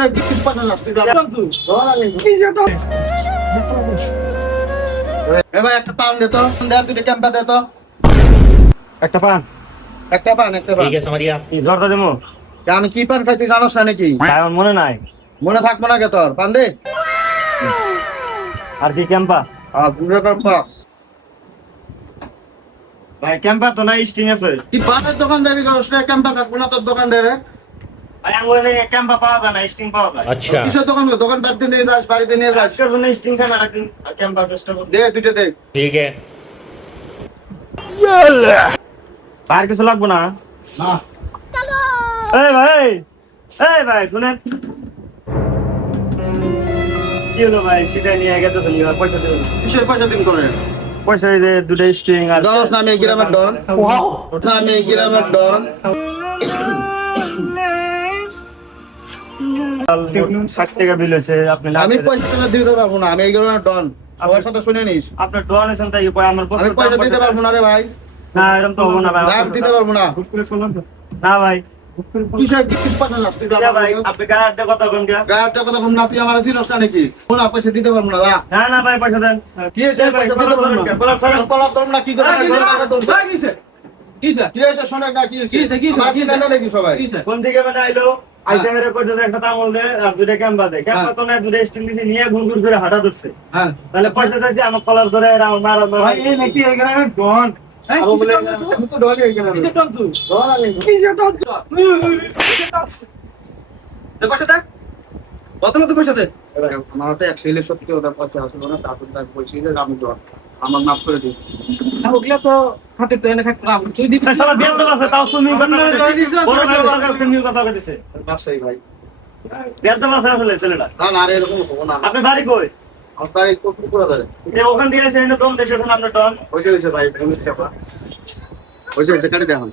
ভাই একটা পান দে তো, দুটো ক্যাম্পা দে তো। একটা পান একটা পান ठीक है समझिए आप। ঝড়টা দেবো আমি কি পান খাইতে জানোস না নাকি? আমার মনে নাই। মনে থাকবো না কে তোর? পান দে। আর কি ক্যাম্পা? বুড়ো ক্যাম্পা। ভাই ক্যাম্পা তো নাই, স্টিং আছে। তুই পানের দোকানদারি করস না, ক্যাম্পা থাকবো না তোর দোকানদারে? ভাই আমার ক্যাম্পা পাওয়া যায় না, স্টিং পাওয়া যায়। अच्छा কিসের দোকান? দোকান বাড়িতে নিয়ে যাস, বাড়িতে নিয়ে যাস। আজকের জন্য স্টিং খান আর একদিন ক্যাম্পা চেষ্টা করব। দে দুটো দে। ठीक है। আর কিছু লাগবে না? না এই ভাই শুনেন, কি হলো ভাই? সেটা নিয়ে গেতেছেন, পয়সা দেবেন? কিসের পয়সা দিন করে? পয়সা এই যে দুটো স্টিং আর জানোস না আমি এই গ্রামের ডন? আমি এই গ্রামের ডন। 60 টাকা বিল হয়েছে। আপনি আমি পয়সা টাকা দিতে পারবো না, আমি এই গ্রামের ডন। সবার সাথে শুনে নিস, আপনার ডোনেশন তাই আমার আমি পয়সা দিতে পারবো না রে ভাই। না, এরকম তো হবে না ভাই। আমি দিতে পারবো না। না ভাই, কিসের কিস পয়সা লাস তুই? ভাই আপনি গায়ে দিয়ে কথা কোন গা? গায়ের টাকা তখন না, তুই আমার চিনস না নাকি? না পয়সা দিতে পারবো না। না না ভাই, পয়সা দেন। কি হয়েছে? পয়সা দিতে পারবো না। কলার ধরুন না, কি করে? কি হয়েছে? শোনে না কি হয়েছে? আমার চিনে না নাকি সবাই? কোন থেকে মানে আইলো? আইসা হেরে কইতেছে একটা তামল দে আর দুইটা ক্যাম্পা দে। ক্যাম্পা তো না, দুইটা স্টিং দিছি, নিয়ে ঘুরঘুর করে হাঁটা ধরছে। তাহলে পয়সা চাইছি, আমার কলার ধরে মারা ভাই এই নাকি এই গ্রামের ডন? আমি তো ডনই এই গ্রামের। ডন আমি। আমার হাতে এক ছেলে সত্যি ওটা পয়সা আসলো না, তারপর তাকে বলছি যে আমি ডন, আমার মাফ করে দিন। শালা বেয়াদব আছে, তাও তুমি কথা কইতেছিস। বড় ভাই বড় ভাই তুমি কথা কইতেছে। বাসাই ভাই। বেয়াদব আছে আসলে ছেলেটা। না না আরে এরকম হবো না। আপনি বাড়ি কই? আমার বাড়ি কোকুড়া ধরে। এই ওখান থেকে এসে এনে দম দেশেছেন আপনার ডন। হয়েছে ভাই, হয়েছে কাটি দেখুন।